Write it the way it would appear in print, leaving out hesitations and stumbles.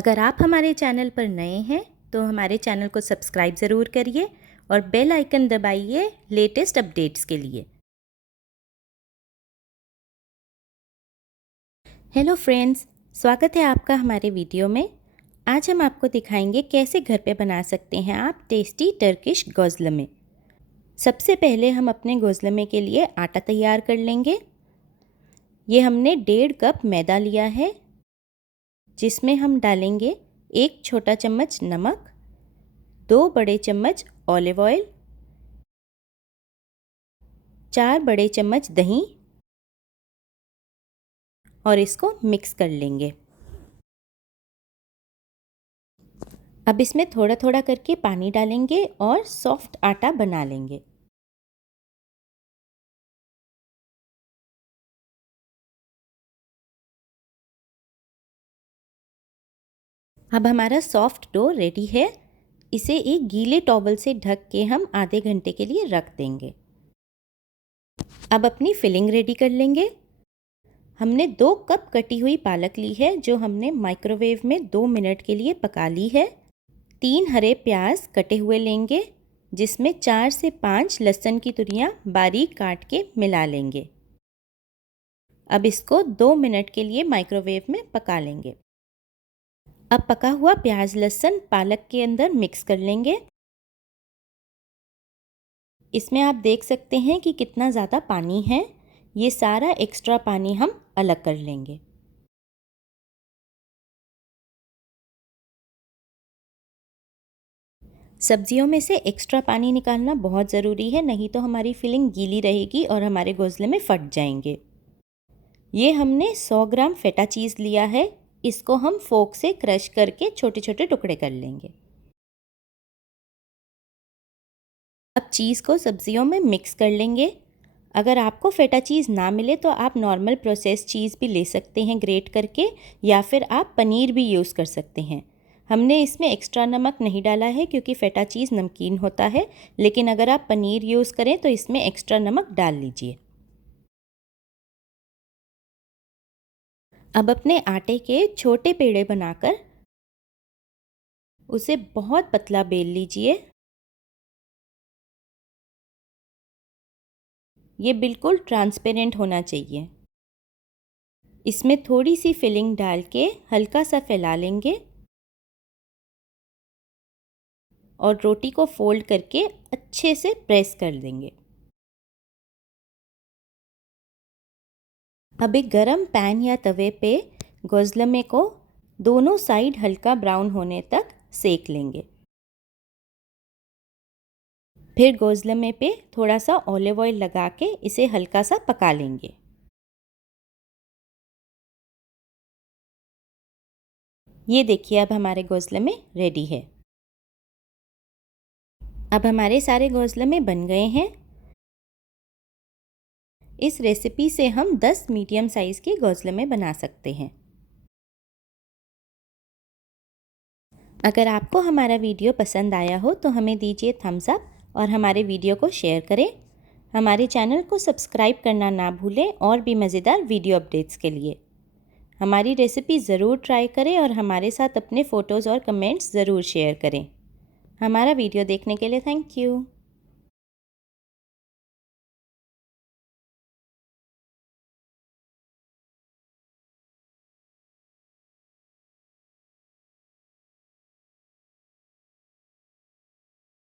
अगर आप हमारे चैनल पर नए हैं तो हमारे चैनल को सब्सक्राइब ज़रूर करिए और बेल आइकन दबाइए लेटेस्ट अपडेट्स के लिए। हेलो फ्रेंड्स, स्वागत है आपका हमारे वीडियो में। आज हम आपको दिखाएंगे कैसे घर पे बना सकते हैं आप टेस्टी टर्किश गोज़लमे। सबसे पहले हम अपने गोज़लमे के लिए आटा तैयार कर लेंगे। ये हमने 1.5 कप मैदा लिया है, जिसमें हम डालेंगे 1 छोटा चम्मच नमक, 2 बड़े चम्मच ऑलिव ऑयल, 4 बड़े चम्मच दही और इसको मिक्स कर लेंगे। अब इसमें थोड़ा थोड़ा करके पानी डालेंगे और सॉफ्ट आटा बना लेंगे। अब हमारा सॉफ्ट डो रेडी है। इसे एक गीले टॉवल से ढक के हम आधे घंटे के लिए रख देंगे। अब अपनी फिलिंग रेडी कर लेंगे। हमने 2 कप कटी हुई पालक ली है, जो हमने माइक्रोवेव में 2 मिनट के लिए पका ली है। 3 हरे प्याज कटे हुए लेंगे, जिसमें 4 से 5 लहसुन की तुरियां बारीक काट के मिला लेंगे। अब इसको 2 मिनट के लिए माइक्रोवेव में पका लेंगे। अब पका हुआ प्याज लहसुन पालक के अंदर मिक्स कर लेंगे। इसमें आप देख सकते हैं कि कितना ज़्यादा पानी है। ये सारा एक्स्ट्रा पानी हम अलग कर लेंगे। सब्जियों में से एक्स्ट्रा पानी निकालना बहुत ज़रूरी है, नहीं तो हमारी फिलिंग गीली रहेगी और हमारे गोज़ले में फट जाएंगे। ये हमने 100 ग्राम फेटा चीज़ लिया है। इसको हम फोक से क्रश करके छोटे छोटे टुकड़े कर लेंगे। अब चीज़ को सब्जियों में मिक्स कर लेंगे। अगर आपको फेटा चीज़ ना मिले तो आप नॉर्मल प्रोसेस चीज़ भी ले सकते हैं ग्रेट करके, या फिर आप पनीर भी यूज़ कर सकते हैं। हमने इसमें एक्स्ट्रा नमक नहीं डाला है क्योंकि फेटा चीज़ नमकीन होता है, लेकिन अगर आप पनीर यूज़ करें तो इसमें एक्स्ट्रा नमक डाल लीजिए। अब अपने आटे के छोटे पेड़े बनाकर उसे बहुत पतला बेल लीजिए। ये बिल्कुल ट्रांसपेरेंट होना चाहिए। इसमें थोड़ी सी फिलिंग डाल के हल्का सा फैला लेंगे और रोटी को फोल्ड करके अच्छे से प्रेस कर देंगे। अब एक गरम पैन या तवे पे गोज़लमे को दोनों साइड हल्का ब्राउन होने तक सेक लेंगे। फिर गोज़लमे पे थोड़ा सा ऑलिव ऑयल लगा के इसे हल्का सा पका लेंगे। ये देखिए, अब हमारे गोज़लमे रेडी है। अब हमारे सारे गोज़लमे बन गए हैं। इस रेसिपी से हम 10 मीडियम साइज़ के गोज़लमे बना सकते हैं। अगर आपको हमारा वीडियो पसंद आया हो तो हमें दीजिए थम्स अप और हमारे वीडियो को शेयर करें। हमारे चैनल को सब्सक्राइब करना ना भूलें और भी मज़ेदार वीडियो अपडेट्स के लिए। हमारी रेसिपी ज़रूर ट्राई करें और हमारे साथ अपने फ़ोटोज़ और कमेंट्स ज़रूर शेयर करें। हमारा वीडियो देखने के लिए थैंक यू।